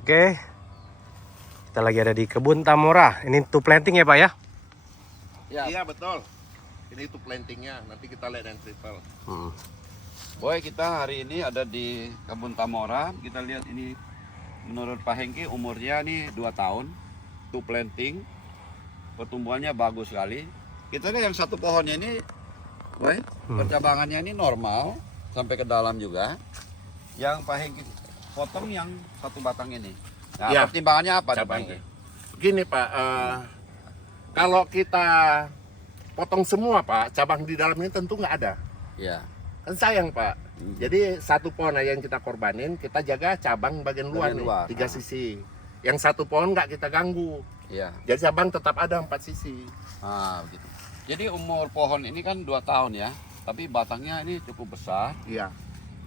Oke, kita lagi ada di kebun Tamora. Ini to planting ya Pak ya? Ya. Iya betul. Ini itu plantingnya. Nanti kita lihat yang triple. Boy, kita hari ini ada di kebun Tamora. Kita lihat ini menurut Pak Hengki umurnya nih 2 tahun. To planting. Pertumbuhannya bagus sekali. Kita lihat yang satu pohonnya ini, Boy, percabangannya ini normal sampai ke dalam juga. Yang Pak Hengki potong yang satu batang ini. Nah, Ya, pertimbangannya apa nih, Pak cabangnya. Hengki? Gini Pak, kalau kita potong semua Pak, cabang di dalamnya tentu nggak ada. Ya. Kan sayang Pak. Jadi satu pohon aja yang kita korbanin, kita jaga cabang bagian luar Bagian nih, luar. 3 sisi. Yang satu pohon nggak kita ganggu. Iya. Jadi cabang tetap ada 4 sisi. Ah, begitu. Jadi umur pohon ini kan 2 tahun ya, tapi batangnya ini cukup besar. Iya.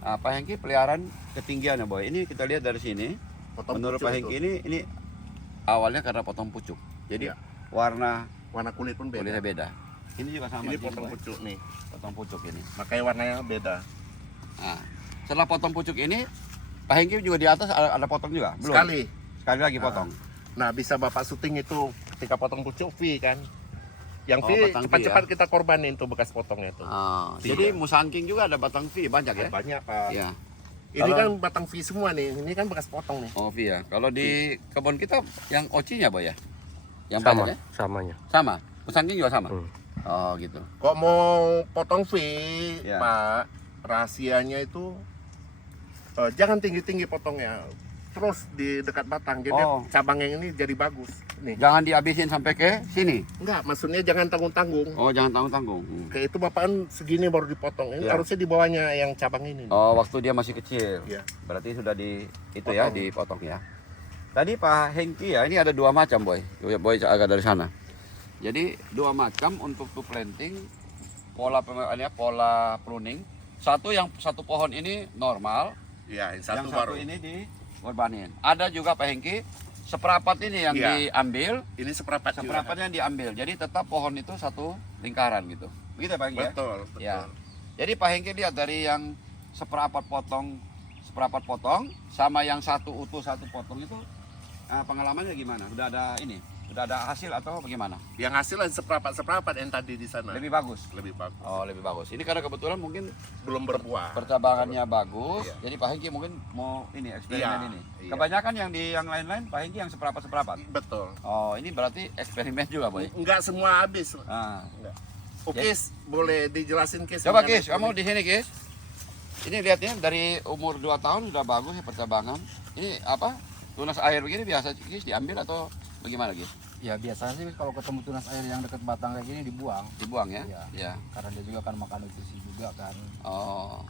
Nah, Pak Hengki peliharaan ketinggiannya, Boy. Ini kita lihat dari sini. Potong Menurut pucuk Pak Hengki itu. ini awalnya karena potong pucuk. Jadi Iya. warna Warna kulit pun beda. kulitnya beda. Ini juga sama. Ini sih, potong Boy. pucuk nih. Potong pucuk ini. Makanya warnanya beda. Nah, setelah potong pucuk ini, Pak Hengki juga di atas ada potong juga? Belum? Sekali. Sekali lagi potong. Nah, bisa Bapak syuting itu ketika potong pucuk V kan. Yang Oh, V batang V cepat-cepat ya. kita korbanin tuh bekas potongnya tuh. Ah, Iya. jadi musangking juga ada batang V banyak ya? Banyak Pak. Iya. Ini Kalau- kan batang V semua nih. Ini kan bekas potong nih. Oh, V ya. Kalau di kebun kita yang ocinya, Boy ya? Yang Sama, banyaknya? samanya. Sama. Musangking juga sama. Hmm. Oh, gitu. Kok mau potong V, Ya. Pak, rahasianya itu jangan tinggi-tinggi potongnya. Terus di dekat batang. Jadi Oh. cabang yang ini jadi bagus. Nih. Jangan dihabisin sampai ke sini. Enggak, maksudnya jangan tanggung-tanggung. Oh, jangan tanggung-tanggung. Kayak itu Bapak kan segini baru dipotong. Ini Ya. harusnya di bawahnya yang cabang ini. Oh, waktu dia masih kecil. Iya. Berarti sudah di itu Potong. ya, dipotong ya. Tadi Pak Hengki ya, ini ada 2 macam, Boy. Boy agak dari sana. Jadi 2 macam untuk to planting, pola pruning. Satu pohon ini normal, Iya, yang yang satu satu baru. ini dikorbanin. Ada juga Pak Hengki, seperapat ini yang Iya. diambil, Ini seperapat juga. seperapat yang diambil. Jadi tetap pohon itu satu lingkaran gitu. Begitu ya, Pak Hengki ya? Betul, betul. Ya. Jadi Pak Hengki lihat dari yang seperempat potong sama yang satu utuh satu potong itu pengalamannya gimana? Udah ada hasil atau bagaimana? Yang hasilnya seperapat yang tadi di sana. Lebih bagus. Lebih bagus. Oh, lebih bagus. Ini karena kebetulan mungkin Belum berbuah. percabangannya bagus. Iya. Jadi Pak Hengki mungkin mau ini eksperimen Iya, ini. iya. Kebanyakan yang di yang lain-lain Pak Hengki yang seperempat. Betul. Oh, ini berarti eksperimen juga, Boy. Enggak semua habis. Ah. Oke, boleh dijelasin Kis? Coba mengenai Kis, kamu di sini Kis. Ini lihatnya dari umur 2 tahun sudah bagus ya percabangan. Ini apa? Tunas air begini biasa Kis diambil atau bagaimana Kis? Ya biasanya sih kalau ketemu tunas air yang dekat batang kayak gini dibuang. Dibuang ya? Iya. Ya. Karena dia juga kan makan nutrisi juga kan. Oh.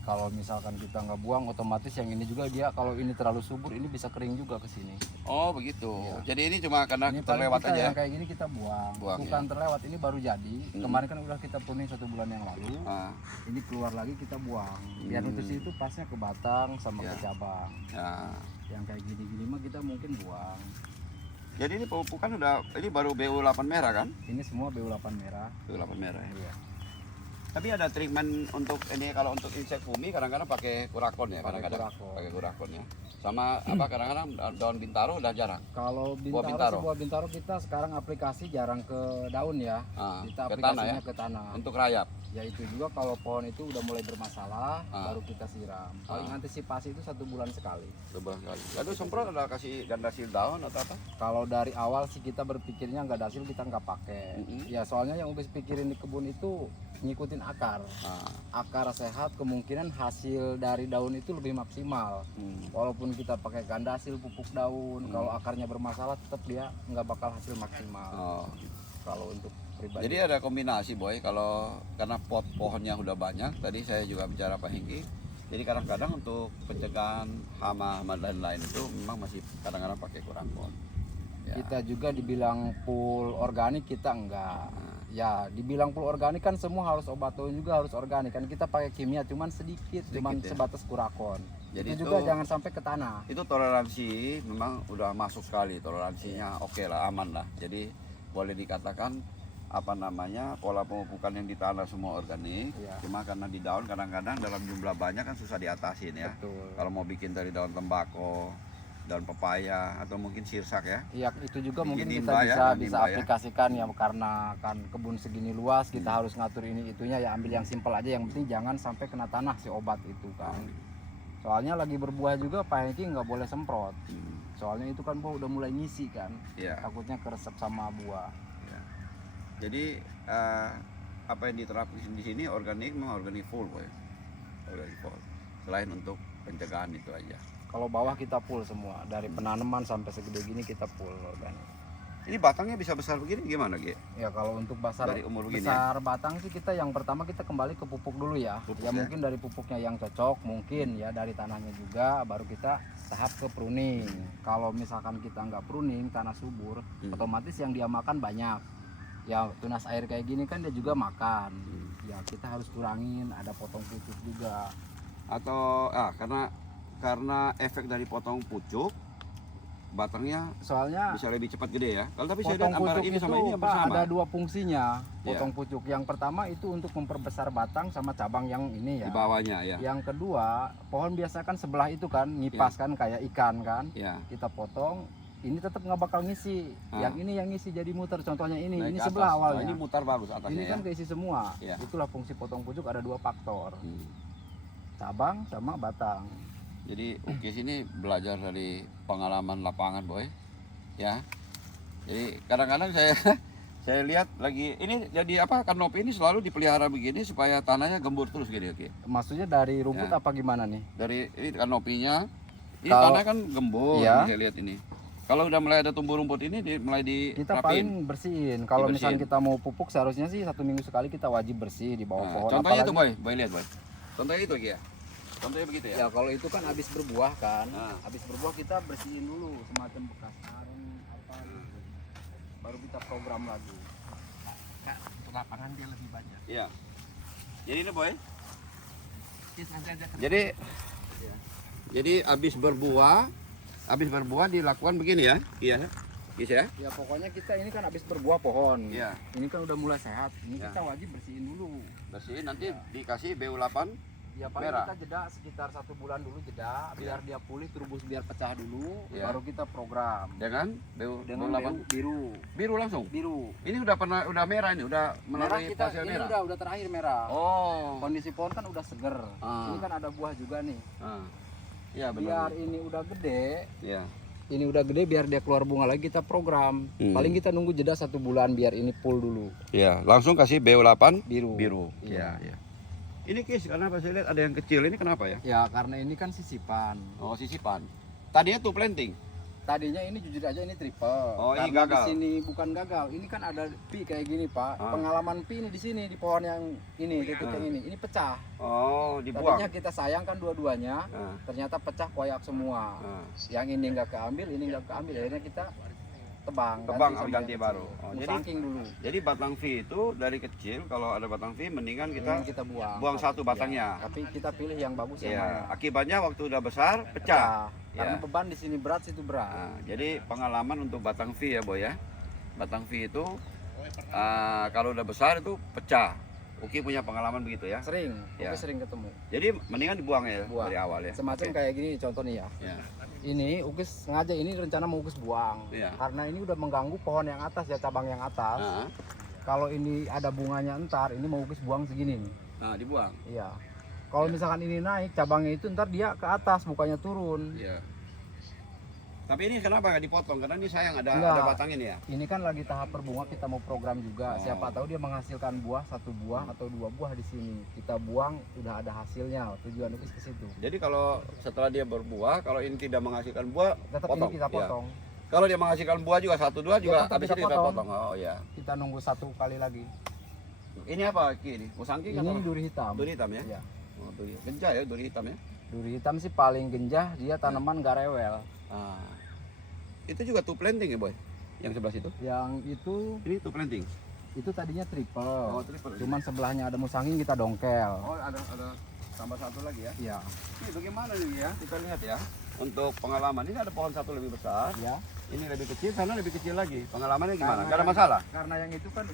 Kalau misalkan kita nggak buang, otomatis yang ini juga dia kalau ini terlalu subur ini bisa kering juga ke sini. Oh, begitu. Iya. Jadi ini cuma karena Ini terlewat paling kita aja. yang kayak gini kita buang. Buang, Bukan ya. terlewat, ini baru jadi. Hmm. Kemarin kan udah kita pruning 1 bulan yang lalu. Ah, Ini keluar lagi kita buang. Biar Hmm. nutrisi itu pasnya ke batang sama Ya. ke cabang. ya. Yang kayak gini-gini mah kita mungkin buang. Jadi ini pemupukan ini baru BU8 merah kan? Ini semua BU8 merah. BU8 merah ya. Iya. Tapi ada treatment untuk ini kalau untuk insek fumi kadang-kadang pakai kurakon ya, Pakai kadang-kadang kurakon. pakai kurakon ya. Sama apa kadang-kadang daun bintaro udah jarang. Kalau Buah bintaro, bintaro. sih, buah bintaro kita sekarang aplikasi jarang ke daun ya. Ah, Kita ke tanah aplikasinya ya? ke tanah. Untuk rayap. Ya itu juga kalau pohon itu udah mulai bermasalah, Ah. baru kita siram. Paling Ah. antisipasi itu 1 bulan sekali. Sebulan kali. Lalu semprot ada kasih gandasil daun atau apa? Kalau dari awal sih kita berpikirnya nggak ada hasil kita nggak pakai. Mm-mm. Ya soalnya yang ubis pikirin di kebun itu ngikutin akar. Ah, Akar sehat kemungkinan hasil dari daun itu lebih maksimal. Walaupun kita pakai gandasil, pupuk daun, kalau akarnya bermasalah tetap dia nggak bakal hasil maksimal. Oh. Kalau untuk pribadi. Jadi ada kombinasi Boy, kalau karena pot pohonnya udah banyak, tadi saya juga bicara Pak Hengki. Jadi kadang-kadang untuk pencegahan hama dan lain itu memang masih kadang-kadang pakai kurakon. Ya. Kita juga dibilang full organik kita enggak. Ya, dibilang full organik kan semua harus obat daun juga harus organik kan kita pakai kimia cuman sedikit cuman ya. sebatas kurakon. Jadi itu juga jangan sampai ke tanah. Itu toleransi memang udah masuk sekali, toleransinya oke lah, aman lah. Jadi boleh dikatakan apa namanya pola pemupukan yang di tanah semua organik. Iya. Cuma karena di daun kadang-kadang dalam jumlah banyak kan susah diatasin ya. Betul. Kalau mau bikin dari daun tembakau daun pepaya atau mungkin sirsak ya. Iya, itu juga mungkin Bikin kita nimba ya, bisa nimba ya. aplikasikan ya, karena kan kebun segini luas kita harus ngatur ini itunya ya, ambil yang simpel aja, yang penting jangan sampai kena tanah si obat itu kan. Soalnya lagi berbuah juga Pak Hengki nggak boleh semprot. Soalnya itu kan buah udah mulai ngisi kan. Iya. Takutnya keresep sama buah. Ya. Jadi apa yang diterapkan di sini organik full boy. Organik full. Selain untuk pencegahan itu aja. Kalau bawah kita full semua, dari penanaman sampai segede gini kita full organik. Ini batangnya bisa besar begini gimana, Ge? Ya kalau untuk besar Dari umur begini besar batang sih kita yang pertama kita kembali ke pupuk dulu ya. Pupuk Ya ya. mungkin dari pupuknya yang cocok, mungkin ya dari tanahnya juga, baru kita tahap ke pruning. Kalau misalkan kita nggak pruning, tanah subur, otomatis yang dia makan banyak. Ya tunas air kayak gini kan dia juga makan. Ya kita harus kurangin, ada potong pucuk juga. Atau karena efek dari potong pucuk batangnya Soalnya bisa lebih cepat gede ya. Kalau tapi saya potong lihat antara pucuk ini itu sama ini apa Pak, sama? ada dua fungsinya. Ya. Potong pucuk yang pertama itu untuk memperbesar batang sama cabang yang ini ya. Di bawahnya ya. Yang kedua, pohon biasa kan sebelah itu kan ngipas kan kayak ikan kan. Ya. Kita potong, ini tetap nggak bakal ngisi. Yang ini yang ngisi jadi muter. Contohnya ini Naik ke sebelah atas. awalnya. Nah, ini mutar bagus atasnya Ini ya. kan keisi semua. Ya. Itulah fungsi potong pucuk, ada dua faktor. Hmm. Cabang sama batang. Jadi Ukis ini belajar dari pengalaman lapangan boy, ya. Jadi kadang-kadang saya lihat lagi ini jadi apa kanopi ini selalu dipelihara begini supaya tanahnya gembur terus gini, oke. Maksudnya dari rumput Ya. apa gimana nih? Dari ini kanopinya, ini Kalau- tanah kan gembur, Iya. saya lihat ini. Kalau udah mulai ada tumbuh rumput ini mulai Kita dirapin. paling bersihin. Kalau misalnya Dibersihin. kita mau pupuk seharusnya sih 1 minggu sekali kita wajib bersih di bawah Nah, pohon. contohnya itu Apalagi- boy lihat boy. Contohnya itu ya. Contohnya begitu ya. Ya kalau itu kan habis berbuah kan, Nah. habis berbuah kita bersihin dulu semacam bekas sarang apa gitu. Baru kita program lagi. Untuk lapangan dia lebih banyak. Iya. Jadi ini boy. Nanti aja Jadi habis berbuah dilakukan begini ya. Iya. Kis ya. Ya pokoknya kita ini kan habis berbuah pohon. Iya. Ini kan udah mulai sehat. Ini Ya. kita wajib bersihin dulu. Bersihin nanti dikasih BU8. Ya paling Merah. kita jeda sekitar 1 bulan dulu jeda, biar dia pulih terubus biar pecah dulu, Ya. baru kita program. Dengan Dengan BU8 biru. biru langsung. Biru. Ini udah merah ini, udah Merah melalui kita fase ini merah. udah terakhir merah. Oh. Kondisi pohon kan udah seger. Ah. Ini kan ada buah juga nih. Iya Biar benar. ini udah gede, Iya. ini udah gede biar dia keluar bunga lagi kita program. Paling kita nunggu jeda 1 bulan biar ini full dulu. Iya, langsung kasih BU8 Biru. biru. Iya. Iya. Ini Kis, kenapa saya lihat ada yang kecil ini kenapa ya? Ya karena ini kan sisipan. Oh, sisipan. Tadinya tuh planting. Tadinya ini jujur aja ini triple. Oh, ini Karena gagal. Di sini bukan gagal. Ini kan ada pi kayak gini Pak. Ah. Pengalaman pi ini di sini di pohon yang ini titik yang ini. Ini pecah. Oh, dibuang. Tadinya kita sayangkan dua-duanya. Ah, Ternyata pecah koyak semua. ah. Yang ini nggak keambil, ini nggak keambil. Akhirnya kita tebang. Tebang, sama ganti yang baru. kecil. Oh, Musangking dulu. Jadi batang V itu dari kecil kalau ada batang V mendingan Ini kita buang. buang satu batangnya. Ya, tapi kita pilih yang bagus yang Iya, mana. akibatnya waktu udah besar pecah. Karena Ya. beban di sini berat, situ berat. Nah, jadi pengalaman untuk batang V ya boy ya. Batang V itu kalau udah besar itu pecah. Uki punya pengalaman begitu ya. Sering, Ya. Uki sering ketemu. Jadi mendingan dibuang ya Buang. dari awal ya. Semacam Oke. kayak gini contoh nih ya. Ya. Ini Ukis sengaja ini rencana mau Ukis buang. Iya. Karena ini udah mengganggu pohon yang atas ya, cabang yang atas. Nah, Kalau ini ada bunganya ntar, ini mau Ukis buang segini nih. nah, dibuang. Iya. Kalau misalkan ini naik, cabangnya itu ntar dia ke atas, bukannya turun. Iya. Tapi ini kenapa nggak dipotong? Karena ini sayang ada Enggak. batang ini ya. Ini kan lagi tahap berbunga, kita mau program juga. Oh. Siapa tahu dia menghasilkan buah, 1 buah atau 2 buah di sini. Kita buang, udah ada hasilnya. Tujuan Ukis ke situ. Jadi kalau setelah dia berbuah, kalau ini tidak menghasilkan buah, Tetap potong. ini kita Iya. potong. Kalau dia menghasilkan buah juga 1-2 juga tetap habis kita itu kita potong. potong. Oh ya. Kita nunggu 1 kali lagi. Ini apa Ki ini? Musangking Ini atau duri hitam. duri hitam ya? Iya. Oh, duri. Genjah ya duri hitam ya. Duri hitam sih paling genjah, dia tanaman gak rewel. Ah. Itu juga tuh planting ya boy? Yang sebelah situ? Yang Ini tuh planting. itu tadinya triple. Oh, triple. Cuman sebelahnya ada musangking kita dongkel. Oh, ada tambah satu lagi ya. Iya. Ini bagaimana nih ya? Kita lihat ya. untuk pengalaman ini ada pohon satu lebih besar, Ya. ini lebih kecil, sana lebih kecil lagi. Pengalamannya gimana? Karena Gak ada yang- masalah? Karena yang itu kan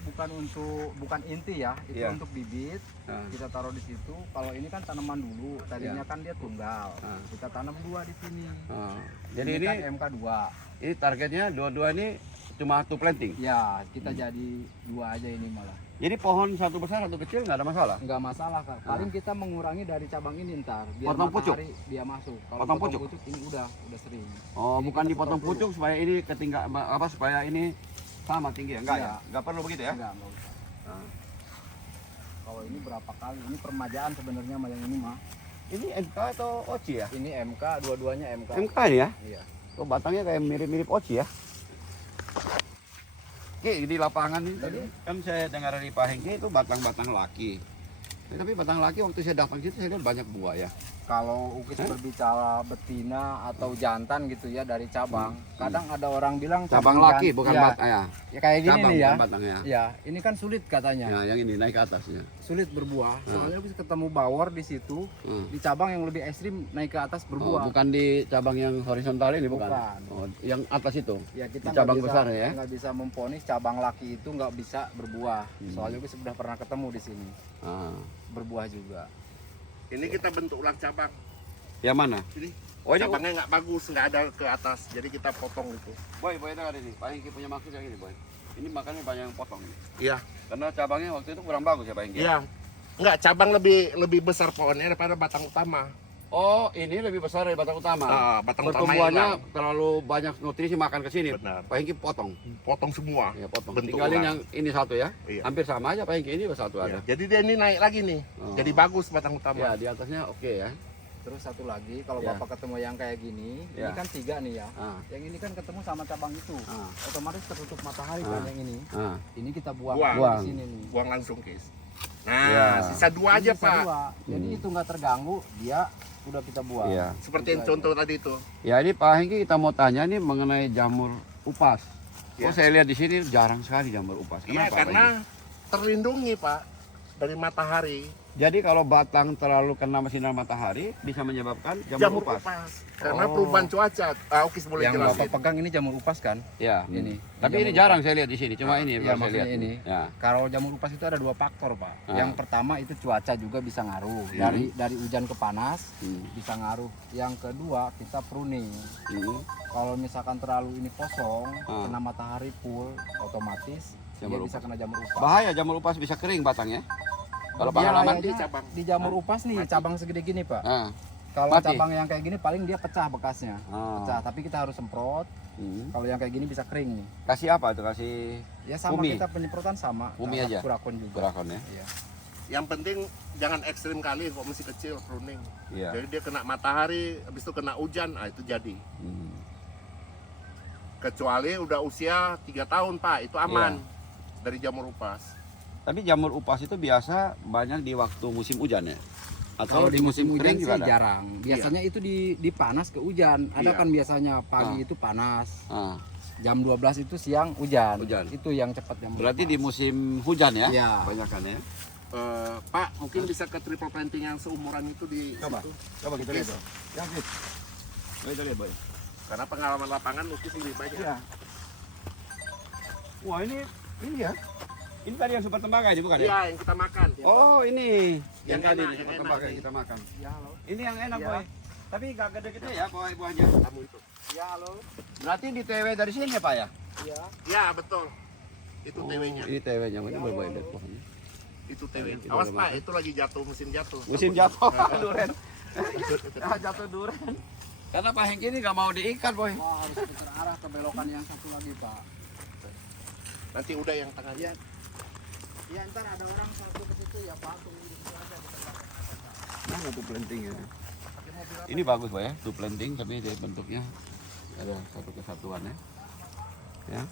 bukan inti ya, itu Iya. untuk bibit. Nah, Kita taruh di situ. Kalau ini kan tanaman dulu, tadinya kan dia tunggal. Ah. Kita tanam 2 di sini. nah. Jadi ini kan MK2. ini targetnya dua-dua ini cuma to planting. Ya, kita jadi 2 aja ini malah. Jadi pohon satu besar satu kecil nggak ada masalah. Nggak masalah Kak. Paling kita mengurangi dari cabang ini ntar biar Potong pucuk? matahari dia masuk. Kalau Potong pucuk? ini udah sering. Oh, Ini bukan kita dipotong potong pucuk supaya ini ketinggal apa supaya ini sama tinggi ya? Enggak Iya. ya? Enggak perlu begitu ya? Enggak usah. Nah. Kalau ini berapa kali? Ini permajaan sebenarnya sama yang ini mah. Ini MK atau Oci ya? Ini MK, dua-duanya MK. MK ini ya? Iya. Oh, batangnya kayak mirip-mirip Oci ya? Oke, di lapangan ini tadi kan saya dengar dari Pak Hengki itu batang-batang laki. Tapi batang laki waktu saya datang situ saya lihat banyak buah ya. Kalau Ukis berbicara betina atau jantan gitu ya dari cabang, kadang ada orang bilang Cabang laki bukan ya, batang ya. ya kayak gini Cabang nih ya. bukan batangnya. Ya, ini kan sulit katanya. Ya, yang ini naik ke atasnya. Sulit berbuah. Soalnya Ukis ketemu bawor di situ, Hmm. di cabang yang lebih ekstrim naik ke atas Oh, berbuah. bukan di cabang yang horizontal ini bukan. Bukan. Oh, yang atas itu. Ya kita Di cabang nggak besar ya? nggak bisa memponis cabang laki itu nggak bisa berbuah. Soalnya Ukis sudah pernah ketemu di sini, Ah. berbuah juga. Ini kita bentuk ulang cabang. Yang mana? Ini Oh, ini cabangnya nggak bagus, nggak ada ke atas. Jadi kita potong itu. Boy dengar ini. Pak Hengki punya maksud kayak gini, Boy. Ini makanya banyak yang potong ini. Iya. Karena cabangnya waktu itu kurang bagus ya, Pak Hengki. Iya. Nggak, cabang lebih besar pohonnya daripada batang utama. Oh, ini lebih besar dari batang utama. Batang utama yang Pertumbuhannya hilang. terlalu banyak nutrisi makan ke sini. Benar. Pak Hengki potong. Potong semua. Ya, potong. Bentuk Tinggalin ulang. yang ini satu ya. Iya. Hampir sama aja Pak Hengki ini satu Iya. ada. Jadi dia ini naik lagi nih. Oh. Jadi bagus batang utama. Ya, di atasnya oke ya. Terus satu lagi, kalau Ya. Bapak ketemu yang kayak gini, ini Ya. kan 3 nih ya. Ah. Yang ini kan ketemu sama cabang itu. Ah. Otomatis tertutup matahari kan Ah. yang ini. Ah. Ini kita buang, Buang. di sini nih. Buang langsung, Kis. Nah, Ya. sisa 2 Ini aja, bisa Pak. 2. Jadi Hmm. itu nggak terganggu, dia udah kita buang. Iya. Seperti yang Itu contoh tadi itu. Ya, ini Pak Hengki kita mau tanya nih mengenai jamur upas. Ya. Oh, saya lihat di sini jarang sekali jamur upas. Iya, Kenapa, Pak karena Hengki? terlindungi, Pak, dari matahari. Jadi kalau batang terlalu kena sinar matahari bisa menyebabkan Jamur jamur upas. upas. Karena Oh. perubahan cuaca. Ukis boleh Yang jelasin. Bapak pegang ini jamur upas kan? Ya. Ini. Tapi ini jamur jarang saya lihat di sini. Cuma ini Iya, baru saya maksudnya lihat. ini. Ya. Kalau jamur upas itu ada 2 faktor, Pak. Ah. Yang pertama itu cuaca juga bisa ngaruh. Hmm. Dari hujan ke panas Hmm. bisa ngaruh. Yang kedua kita pruning. Hmm. Kalau misalkan terlalu ini kosong, Ah. kena matahari full, otomatis Jamur dia bisa upas. kena jamur upas. Bahaya jamur upas bisa kering batangnya. Kalau Dia pengalaman kayaknya di cabang. di jamur upas nih cabang segede gini, Pak. Ah. Kalau Mati. cabang yang kayak gini paling dia pecah bekasnya. Ah. Pecah, tapi kita harus semprot. Hmm. Kalau yang kayak gini bisa kering nih. Kasih apa tuh? Kasih Ya sama Umi. kita penyemprotan sama. Umi sama aja? Kurakon juga. gerakon ya. Iya. Yang penting jangan ekstrim kali kok masih kecil pruning. Iya. Jadi dia kena matahari, habis itu kena hujan, itu jadi. Hmm. Kecuali udah usia 3 tahun, Pak, itu aman Iya. dari jamur upas. Tapi jamur upas itu biasa banyak di waktu musim hujan ya? Atau Kalau di musim hujan kering sih juga ada? jarang. Biasanya itu di panas ke hujan. Ada Iya. kan biasanya pagi Ah. itu panas. Ah. Jam 12 itu siang hujan. Hujan. Itu yang cepat yang Berarti di melepas. musim hujan ya? Iya. Banyakan ya. Pak, mungkin bisa ke triple planting yang seumuran itu di Coba. situ. Coba kita lihat. Yes. Boy. Ya, Fit. Kita lihat, Boy. Karena pengalaman lapangan Ukis lebih banyak. Iya. Wah, ini ya. Ini tadi yang super tembaga ini bukan ya? Iya, yang kita makan. Oh, ini. Yang Yang tadi enak, nih, yang super enak tembaga nih. yang kita makan. Ya, halo. Ini yang enak, Iya. Boy. Tapi gak gede-gede ya buahnya. Kamu itu. Ya, halo. Berarti di TW dari sini ya, Pak ya? Iya. Ya, betul. Itu TW-nya. Ini TW-nya, ini boleh lihat pohonnya. Itu TW. Itu Awas, boleh Pak, makan. itu lagi jatuh, musim jatuh. Musim jatuh duren. Jatuh duren. Karena Pak Hengki ini gak mau diikat, Boy. Wah, harus putar arah ke belokan yang satu lagi, Pak. Nanti udah yang tengah. Iya. Ya, ntar ada orang satu ke situ ya, Pak. Tunggu di situ aja. Nah, tuh planting ya. Ini bagus, Boy ya, tuh planting tapi dia bentuknya ada satu kesatuan ya. Ya.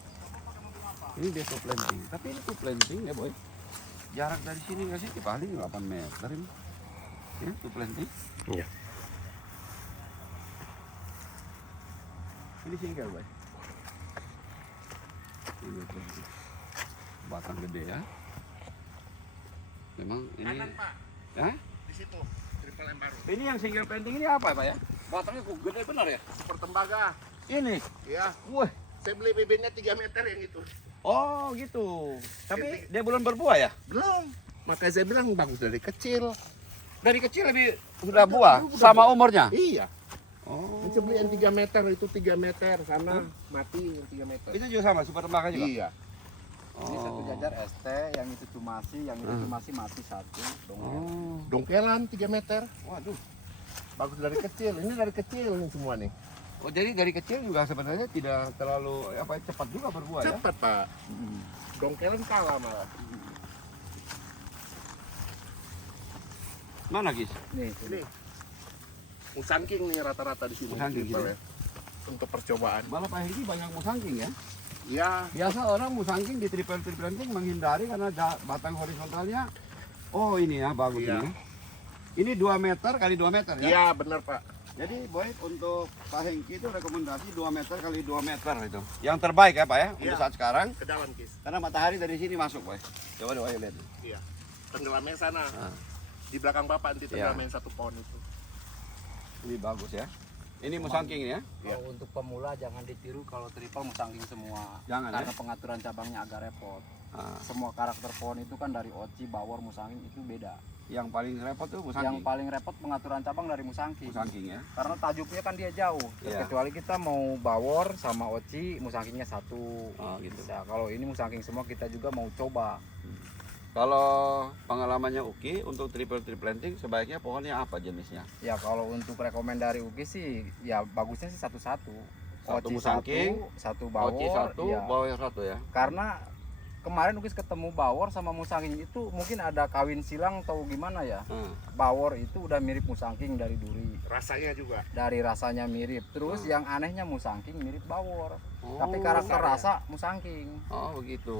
Ini dia tuh planting. Tapi ini tuh planting ya, Boy. Jarak dari sini ke sini paling 8 meter ini. Ya, tuh planting. Iya. Ini single, Boy. Ini planting. Batang gede ya. Memang ini Kanan, Pak. Hah? Di situ. Triple yang baru. Ini yang single planting ini apa, Pak ya? Batangnya kok gede benar ya? Super tembaga. Ini. Ya, Wah. saya beli bibitnya 3 meter yang itu. Oh gitu. Tapi dia belum berbuah ya? Belum. Makanya saya bilang bagus dari kecil. Dari kecil lebih sudah buah sama umurnya. Iya. Oh. Saya beli yang 3 meter, itu 3 meter sana mati yang 3 meter. Itu juga sama super tembaga juga. Iya. Ini satu Oh. jajar ST, yang itu cumasi, yang itu cumasi mati satu. Oh. Dongkelan 3 meter. Waduh. Bagus dari kecil. Ini dari kecil ini semua nih. Oh jadi dari kecil juga sebenarnya tidak terlalu cepat juga berbuah ya? Cepat, Pak. Dongkelan kalah malah. Mana Gis? Nih, Ini musangking nih rata-rata di sini. Musangking Triple gitu ya. Untuk percobaan. Malah Pak Hedi banyak musangking ya? Iya. Biasa orang musangking di triple planting menghindari karena batang horizontalnya. Oh ini ya bagus Iya. ini. Ini 2 meter kali 2 meter ya? Iya, benar, Pak. Jadi Boy untuk Pak Hengki itu rekomendasi 2 meter kali 2 meter itu. Yang terbaik ya Pak ya untuk Iya. saat sekarang. Ke dalam, Kis. Karena matahari dari sini masuk Boy. Coba Boy lihat. Iya. Tenggelamnya sana. Ah. Di belakang Bapak nanti Iya. tenggelamnya yang 1 pohon itu. Ini bagus ya. Ini musangking ya. Iya. kalau untuk pemula jangan ditiru kalau triple musangking semua. Jangan Karena ya. pengaturan cabangnya agak repot. Ah, Semua karakter pohon itu kan dari oci, bawor, musangking itu beda. yang paling repot tuh Yang musangking. paling repot pengaturan cabang dari musangking. Musangking ya. Karena tajuknya kan dia jauh. Terus Iya. kecuali kita mau bawor sama oci, musangkingnya satu. Oh, gitu. Bisa. Kalau ini musangking semua kita juga mau coba. Kalau pengalamannya Uki untuk triple planting sebaiknya pohonnya apa jenisnya? Ya kalau untuk rekomendasi Uki sih, ya bagusnya sih satu-satu. Satu Oci musangking, satu bawor. Oci satu, ya. bawor satu ya. Karena kemarin Ukis ketemu bawor sama musangking itu mungkin ada kawin silang atau gimana ya. Hmm. Bawor itu udah mirip musangking dari duri. Rasanya juga. Dari rasanya mirip. Terus yang anehnya musangking mirip bawor. Oh, Tapi karakter dasarnya. rasa musangking. Oh begitu.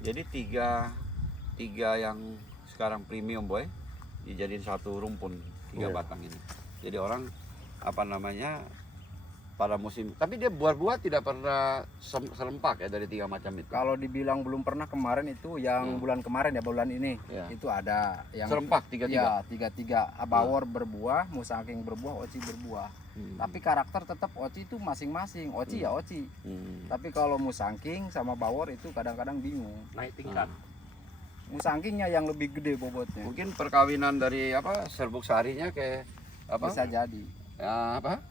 Jadi tiga yang sekarang premium Boy dijadiin satu rumpun 3 Iya. batang ini. Jadi orang apa namanya pada musim. Tapi dia buah-buah tidak pernah serempak ya dari 3 macam itu. Kalau dibilang belum pernah kemarin itu yang bulan kemarin ya bulan ini Ya. itu ada yang Serempak 3-3. ya 3-3 bawor berbuah, musangking berbuah, oci berbuah. Hmm. Tapi karakter tetap oci itu masing-masing. Oci ya oci. Hmm. Tapi kalau musangking sama bawor itu kadang-kadang bingung. Naik tingkat. Musangkingnya yang lebih gede bobotnya. Mungkin perkawinan dari apa serbuk sarinya ke apa? Bisa jadi. Ya, apa?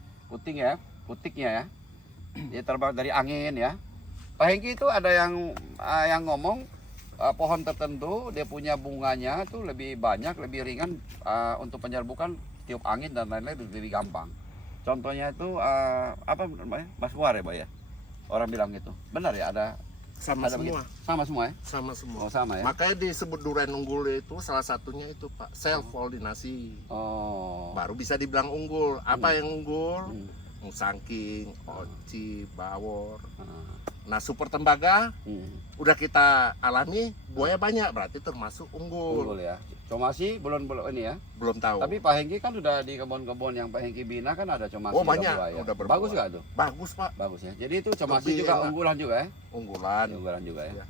Putiknya ya. Dia terbang dari angin ya. Pak Hengki itu ada yang ngomong pohon tertentu dia punya bunganya tuh lebih banyak, lebih ringan untuk penyerbukan tiup angin dan lain-lain lebih gampang. Contohnya itu apa namanya? Maswar ya, Pak ya. Orang bilang gitu. Benar ya ada Sama ada semua. begitu? Sama semua ya? Sama semua. Oh, sama ya. Makanya disebut durian unggul itu salah satunya itu Pak, self pollinasi. Oh. Baru bisa dibilang unggul. Apa yang unggul? Hmm. Musangking, oci, bawor. Ah. Nah, super tembaga Hmm. udah kita alami, buahnya banyak, berarti termasuk unggul. Unggul ya. Comasi belum ini ya. Belum tahu. Tapi Pak Hengki kan udah di kebun-kebun yang Pak Hengki bina kan ada comasi. Oh, banyak. berbuah ya. Udah berbuah. Bagus nggak tuh? Bagus Pak, Bagus ya. Jadi itu comasi Lebih juga enak. unggulan juga ya. unggulan. Unggulan juga ya. Iya.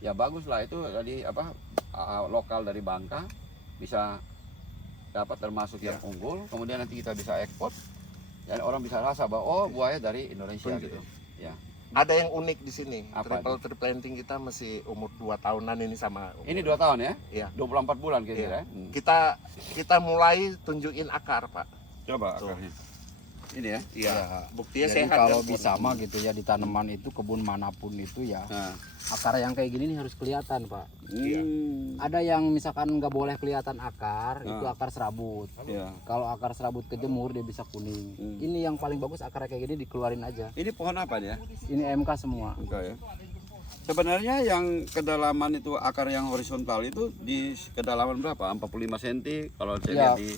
Ya bagus lah itu tadi apa lokal dari Bangka bisa dapat termasuk yang unggul. Kemudian nanti kita bisa ekspor. Dan orang bisa rasa bahwa oh buahnya dari Indonesia Betul. gitu. Ya. Ada yang unik di sini. Apa Triple planting kita masih umur 2 tahunan ini sama. Ini 2 tahun ya? Iya. 24 bulan kira-kira. Iya. Ya? Kita mulai tunjukin akar Pak. Coba Tuh. akarnya. Ini ya. Iya. Buktinya Jadi sehat. kalau kan, bisa pohon. mah gitu ya di tanaman itu kebun manapun itu ya Nah. akar yang kayak gini nih harus kelihatan Pak. Iya. Ada yang misalkan nggak boleh kelihatan akar itu Ah. akar serabut. Iya. Kalau akar serabut kejemur dia bisa kuning. Ini yang paling bagus akar kayak gini dikeluarin aja. Ini pohon apa dia? Ini MK semua. Enggak ya. Sebenarnya yang kedalaman itu akar yang horizontal itu di kedalaman berapa? 45 cm. Kalau saya Iya. lihat di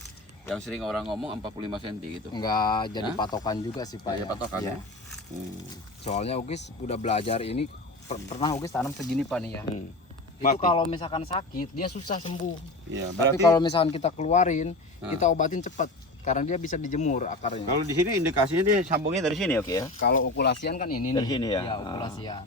yang sering orang ngomong 45 cm gitu. Nggak jadi Hah? patokan juga sih Pak. Kayak ya. patokan Iya. ya. Hmm. Soalnya Ugis udah belajar ini pernah Ugis tanam segini Pak nih ya. Hmm. Itu Mati. kalau misalkan sakit dia susah sembuh. Iya, Tapi berarti kalau misalkan kita keluarin, Nah. kita obatin cepat karena dia bisa dijemur akarnya. kalau di sini indikasinya dia sambungnya dari sini oke ya. Kalau okulasian kan ini Dari nih. sini ya? Iya, okulasian.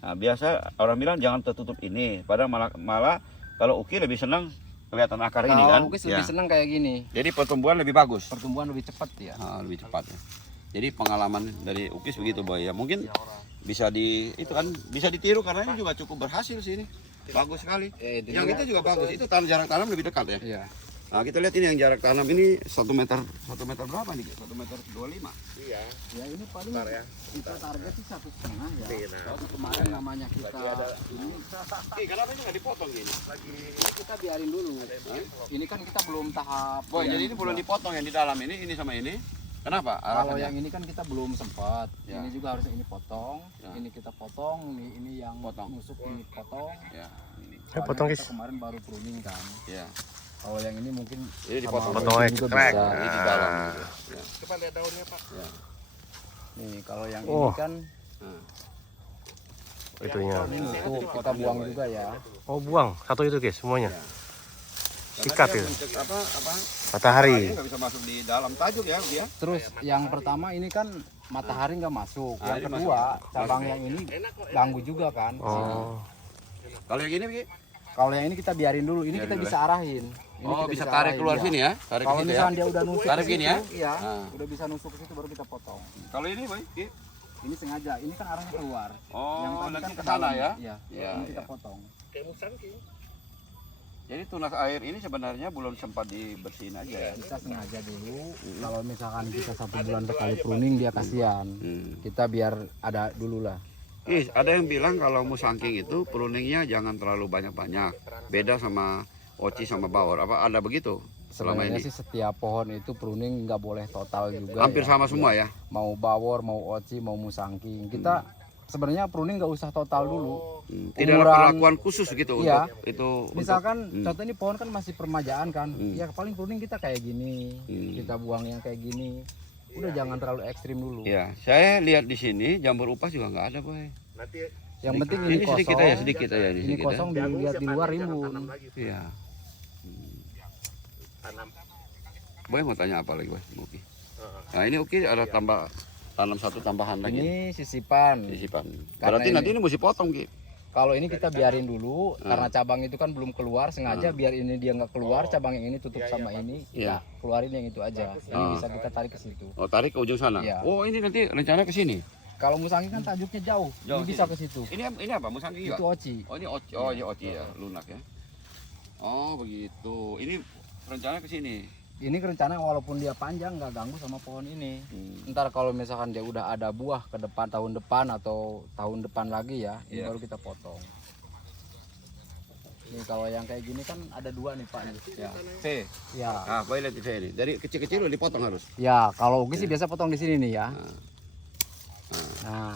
Nah, biasa orang bilang jangan tertutup ini, padahal malah kalau Uki lebih senang kelihatan akar ini Kalau kan. Ukis Ya. lebih senang kayak gini, Jadi pertumbuhan lebih bagus. pertumbuhan lebih cepat ya. Lebih cepat ya. Jadi pengalaman dari Ukis begitu Boy ya. Mungkin bisa bisa ditiru karena ini juga cukup berhasil sih ini. Bagus sekali. Yang itu juga bagus. Itu jarak tanam lebih dekat ya. Iya. Nah, kita lihat ini yang jarak tanam ini 1 meter berapa nih? 1 meter 25. Iya. Ya ini paling Bentar ya. kita target sih 1,5 ya. Iya, nah. Kalau kemarin namanya kita ini Kenapa ini nggak dipotong gini? kita biarin dulu. Ini kan kita belum tahap. Boy, yang- jadi ini belum dipotong yang di dalam ini sama ini. Kenapa? Kalau Alasannya? yang ini kan kita belum sempat. Ya. Ini juga harusnya ini potong. Ya. Ini kita potong. Ini yang Potong. nusuk ini potong. Ya, ini. Soalnya potong, kita Kis. kemarin baru pruning kan. Ya. Kalau yang ini mungkin Ini dipotong. sama Potong aja, juga cekrek. bisa. Ini di dalam. Ya. Coba lihat daunnya Pak. Ya. Nih kalau yang Oh. ini kan Nah. Itunya. ini nusuk kita buang juga ya. Oh buang satu itu guys semuanya. Sikat Karena dia itu. mencegah apa? Matahari. Ini nggak bisa masuk di dalam tajuk ya dia. Terus yang pertama ini kan matahari nggak masuk. Ah, Yang ini kedua masuk. cabang yang ini ganggu juga kan. Oh. Kalau yang ini Ki? Kalau yang ini kita biarin dulu. Ini Biarin kita dulu bisa arahin. Ini Oh, kita bisa tarik arahin, keluar iya. sini ya. Tarik Kalau ke situ ya. misalnya dia udah nusuk Tarik ke gini situ, ya? iya, Ah. udah bisa nusuk ke situ baru kita potong. Kalau ini Boy, Ki? Ini sengaja. Ini kan arahnya keluar. Oh, Yang tadi nanti kan ke ke sana dalam. ya. Iya. Iya, Ini kita iya. potong. Kayak musangking. Jadi tunas air ini sebenarnya belum sempat dibersihin aja ya. Kita sengaja dulu. Kalau misalkan kita 1 bulan sekali pruning dia kasihan. Kita biar ada dulu lah. Ada yang bilang kalau musangking itu pruningnya jangan terlalu banyak-banyak. Beda sama oci sama bawor. Apa ada begitu selama Sebenarnya ini? sih setiap pohon itu pruning nggak boleh total juga. Hampir ya. sama semua ya. Mau bawor, mau oci, mau musangking. Kita sebenarnya pruning nggak usah total dulu. Tidak ada Umuran- perlakuan khusus gitu Iya. untuk itu. Misalkan contoh ini pohon kan masih permajaan kan. Hmm. Ya paling pruning kita kayak gini. Kita buang yang kayak gini. Udah jangan terlalu ekstrim dulu. Ya, saya lihat di sini jamur upas juga nggak ada, Boy. Nanti Yang penting ini kosong. sedikit aja, sedikit aja Ini sedikit kosong dilihat di luar rimbun. Iya. tanam. Boy mau tanya apa lagi, Boy? Uki. Nah, ini Uki ada tanam satu tambahan lagi. Ini sisipan. Sisipan. Karena Berarti nanti ini mesti potong, Ki. Kalau ini kita biarin dulu karena cabang itu kan belum keluar, sengaja biar ini dia nggak keluar, cabang yang ini tutup sama ini, Iya. kita keluarin yang itu aja. Ini bisa kita tarik ke situ. Oh, tarik ke ujung sana. Iya. Oh, ini nanti rencana ke sini. Kalau musangking kan tajuknya jauh, Jauh ini bisa sini. ke situ. Ini apa? Musangking juga? Itu oci. Oh, ini oci. Oh, ini oci ya, lunak ya. Oh, begitu. Ini rencana ke sini. Ini rencana walaupun dia panjang nggak ganggu sama pohon ini. Hmm. Ntar kalau misalkan dia udah ada buah ke depan tahun depan atau tahun depan lagi ya, ini Iya. baru kita potong. Nih kalau yang kayak gini kan ada 2 nih Pak nih. Ya. V. Ya. Ah, Boy lihat di V ini. Dari kecil-kecil udah dipotong harus. Ya, kalau Ugi sih biasa potong di sini nih ya. Nah,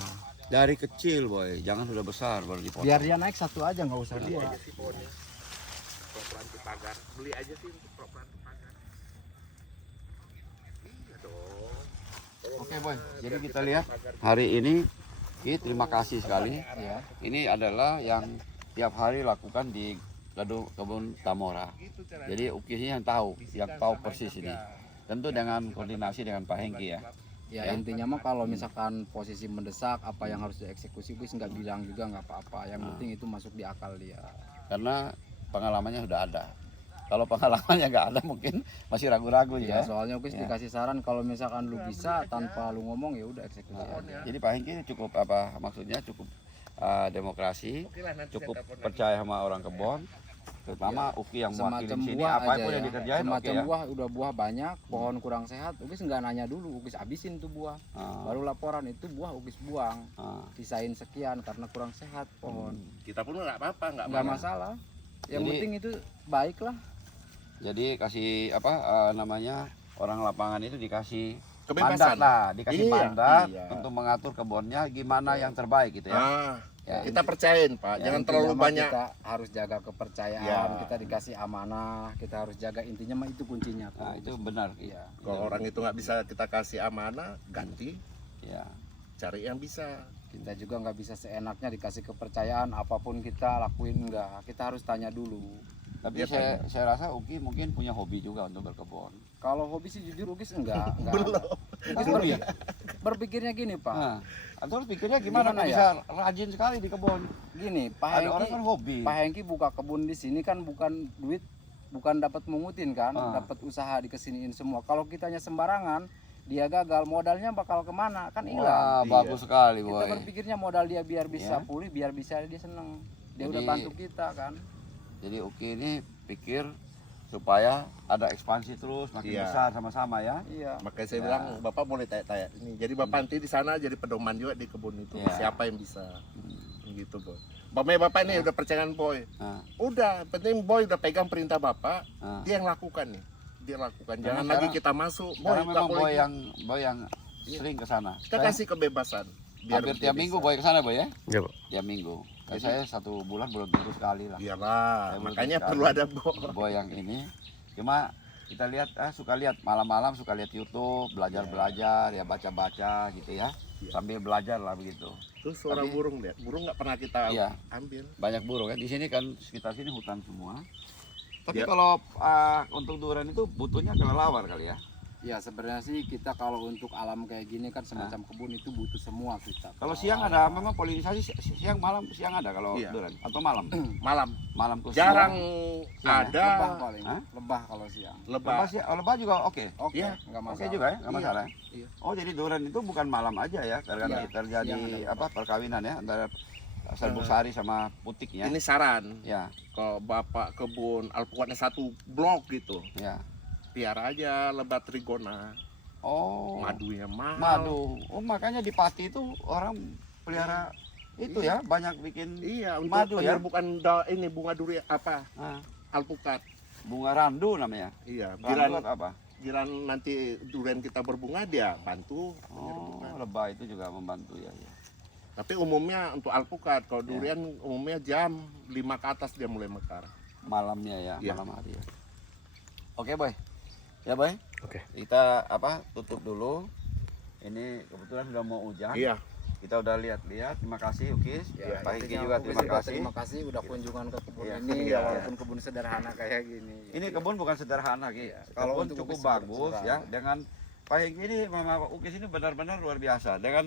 Dari kecil, Boy. Jangan sudah besar baru dipotong. biar dia naik satu aja nggak usah 2. Pelanti pagar. Beli aja sih untuk pelanti pagar. Iya dong. Oke, Boy. Jadi kita lihat hari ini terima kasih sekali. Ya. Ini adalah yang tiap hari lakukan di kebun Tamora. Jadi Uki yang tahu persis ini. Tentu dengan koordinasi dengan Pak Hengki ya. Ya intinya mah kalau misalkan posisi mendesak apa yang harus dieksekusi Ugi nggak bilang juga nggak apa-apa. Yang penting itu masuk di akal dia. Karena pengalamannya sudah ada. Kalau pengalamannya nggak ada mungkin masih ragu-ragu Ya, ya. soalnya Ugi dikasih saran kalau misalkan lu bisa tanpa lu ngomong ya udah eksekusi aja. Jadi Pak Hengki cukup maksudnya cukup demokrasi, cukup percaya sama orang kebon, terutama Uki yang mewakili Semacam sini buah apa aja pun yang ya. dikerjain oke Semacam ya. buah udah buah banyak, pohon kurang sehat, Ugis nggak nanya dulu, Ugis abisin tuh buah. Baru laporan itu buah Ugis buang. Sisain sekian karena kurang sehat pohon. Kita pun nggak apa-apa, Nggak masalah. Yang Jadi- penting itu baik lah. Jadi kasih namanya orang lapangan itu dikasih Kebebasan. mandat lah, dikasih Iya, mandat iya. untuk mengatur kebunnya gimana yang terbaik gitu ya. Ya, Kita percayain Pak, Ya, jangan intinya terlalu mah banyak. Kita harus jaga kepercayaan, Ya. kita dikasih amanah, kita harus jaga intinya mah itu kuncinya. Nah, itu benar. Iya. Kalau orang itu nggak bisa kita kasih amanah, ganti, Ya. cari yang bisa. Kita juga nggak bisa seenaknya dikasih kepercayaan apapun kita lakuin enggak. Kita harus tanya dulu. Tapi Iya, saya rasa Uki mungkin punya hobi juga untuk berkebun. Kalau hobi sih jujur Ugis enggak. Belum. Ugis berpikirnya gini Pak. Nah, atau pikirnya gimana, Gimana kok ya? bisa rajin sekali di kebun? Gini, Pak Ada orang Hengki, kan hobi. Pak Hengki buka kebun di sini kan bukan duit bukan dapat mengutin kan, Ah. dapat usaha dikesiniin semua. Kalau kitanya sembarangan, dia gagal, modalnya bakal kemana? Kan hilang. Wah, Iya. bagus sekali, Kita boy. berpikirnya modal dia biar bisa Ya. pulih, biar bisa dia seneng. Dia udah Jadi- bantu kita kan. Jadi Uki ini pikir supaya ada ekspansi terus makin Iya. besar sama-sama ya. Iya. Makanya saya Ya. bilang Bapak boleh tanya-tanya ini. Jadi Bapak nanti di sana jadi pedoman juga di kebun itu. Iya. Siapa yang bisa gitu, Boy. Bapak ini udah percayaan Boy. Nah, Udah, penting Boy udah pegang perintah Bapak, nah. dia yang lakukan nih. Dia lakukan. Karena Jangan sekarang- lagi kita masuk, Boy. Karena tak memang boleh boy gitu. yang sering ke sana. Kita Saya kasih kebebasan. hampir dia tiap minggu bisa. boy ke sana boy ya. Ya, Pak. Tiap minggu. Kayak saya 1 bulan belum tentu sekali lah. Iyalah, Saya makanya betul perlu sekali. ada Boy. Boy yang ini. Cuma kita lihat suka lihat malam-malam suka lihat YouTube, belajar-belajar ya baca-baca gitu ya. Iya. Sambil belajar lah begitu. Terus suara Tapi- burung lihat. Burung nggak pernah kita Iya. ambil. Banyak burung kan. Di sini kan sekitar sini hutan semua. Tapi Ya. kalau untuk durian itu butuhnya kelelawar kali ya. Ya sebenarnya sih kita kalau untuk alam kayak gini kan semacam kebun itu butuh semua kita. Kalau siang ada memang polinisasi siang ada kalau Iya. durian atau malam. Malam Malam khusus. jarang Siang ya? ada Lebah paling, Hah? lebah kalau siang. lebah. Lebah juga oke. Oke, Iya. nggak Oke masalah. juga ya, nggak Iya. masalah. ya? Iya. Oh jadi durian itu bukan malam aja ya, karena Iya, terjadi siang ada perkawinan ya antara serbuk sari sama putik ya. Ini saran. Ya, Kalau Bapak kebun alpuatnya 1 blok gitu, ya. piara aja lebah trigona. Oh. Madunya mahal. Madu. Oh makanya di Pati itu orang pelihara itu ya, banyak bikin Iya, untuk Madu ya? penyerbukan ini bunga durian apa? ah, Alpukat. bunga randu namanya. Iya, Randu giran atau apa? giran nanti durian kita berbunga dia bantu Oh, penyerbukan. lebah itu juga membantu ya. Ya. Tapi umumnya untuk alpukat, kalau Ya. durian umumnya jam 5 ke atas dia mulai mekar. Malamnya ya, Iya. malam hari ya. Oke boy, ya boy. Oke. Kita tutup dulu. Ini kebetulan sudah mau hujan. Iya. Kita udah lihat-lihat. Terima kasih Ukis. Ya, Pak Hiki intinya juga aku terima juga kasih. Terima kasih udah kunjungan ke kebun Iya. ini Iya. ya walaupun kebun sederhana kayak gini. Ini kebun bukan sederhana Ki. Iya, kalau Kebun untuk cukup Ukis bagus sederhana. ya. Dengan Pak Hiki ini, Mama Ukis ini benar-benar luar biasa. Dengan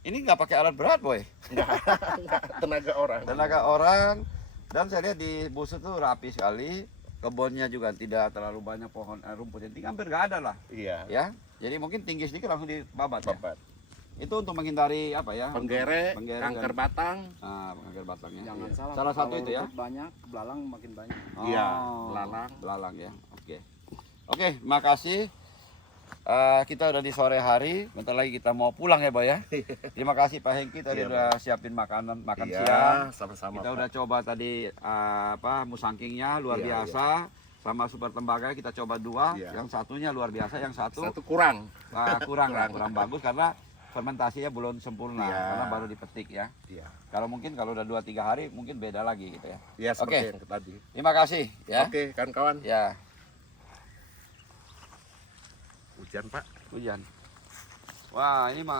ini nggak pakai alat berat boy. Tenaga orang. Tenaga orang. Dan saya lihat di busur tuh rapi sekali. Kebunnya juga tidak terlalu banyak pohon rumput yang tinggi, hampir nggak ada lah. Iya. Ya, jadi mungkin tinggi sedikit langsung dibabat ya. Babat. Itu untuk menghindari apa ya? Penggere, Penggere kanker dan- batang. Kanker batangnya. Jangan Iya. salah. Salah satu kalau itu ya. rumput banyak, belalang makin banyak. Iya, belalang. Belalang ya. Oke. Oke, makasih. Kita udah di sore hari, bentar lagi kita mau pulang ya, Boy ya. Terima kasih Pak Hengki tadi Iya, udah siapin makan Iya, siang. sama-sama. Kita Pak. udah coba tadi musangkingnya luar Iya, biasa. Sama super tembaga kita coba 2. Iya. Yang satunya luar biasa, yang satu Satu kurang. kurang bagus karena fermentasinya belum sempurna Iya. karena baru dipetik ya. Iya. Kalau mungkin kalau udah 2-3 hari mungkin beda lagi gitu ya. Iya, seperti Oke. yang tadi. Terima kasih ya. Oke, kawan-kawan. Ya, Hujan, Pak. hujan. Wah, ini mah